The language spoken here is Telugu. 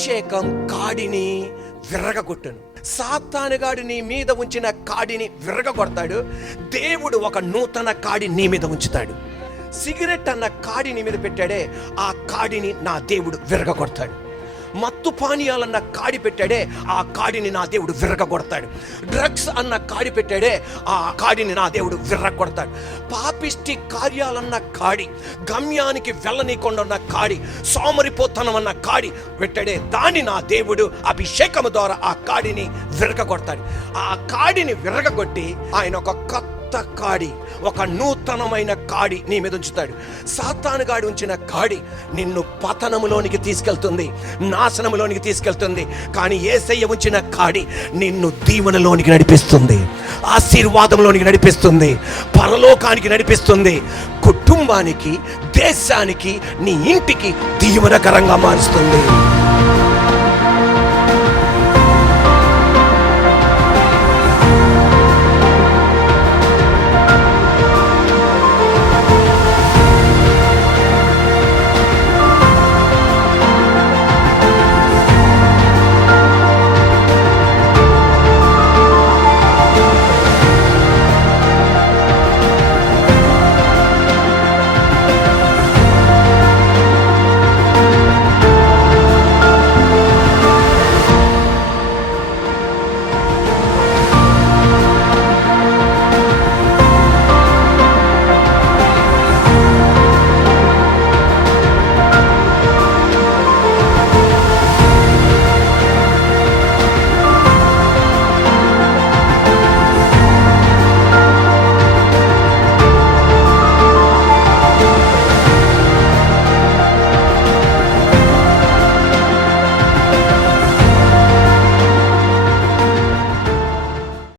అభిషేకం కాడిని విరగగొట్టును. సాతానుగాడు నీ మీద ఉంచిన కాడిని విరగగొడతాడు. దేవుడు ఒక నూతన కాడి నీ మీద ఉంచుతాడు. సిగరెట్ అన్న కాడి నీ మీద పెట్టాడే, ఆ కాడిని నా దేవుడు విరగగొడతాడు. మత్తు పానీయాలన్న కాడి పెట్టాడే, ఆ కాడిని నా దేవుడు విరగగొడతాడు. డ్రగ్స్ అన్న కాడి పెట్టాడే, ఆ కాడిని నా దేవుడు విరగొడతాడు. పాపిష్టి కార్యాలన్న కాడి, గమ్యానికి వెళ్ళనీకుండా ఉన్న కాడి, సోమరిపోతనం అన్న కాడి పెట్టాడే, దాన్ని నా దేవుడు అభిషేకము ద్వారా ఆ కాడిని విరగగొడతాడు. ఆ కాడిని విరగగొట్టి ఆయన ఒక కొత్త కాడి, ఒక నూతనమైన కాడి నీ మీద ఉంచుతాడు. సాతానుగాడు ఉంచిన కాడి నిన్ను పతనములోనికి తీసుకెళ్తుంది, నాశనములోనికి తీసుకెళ్తుంది. కానీ యేసయ్య ఉంచిన కాడి నిన్ను దీవెనలోనికి నడిపిస్తుంది, ఆశీర్వాదంలోనికి నడిపిస్తుంది, పరలోకానికి నడిపిస్తుంది, కుటుంబానికి, దేశానికి, నీ ఇంటికి దీవెనకరంగా మారుస్తుంది.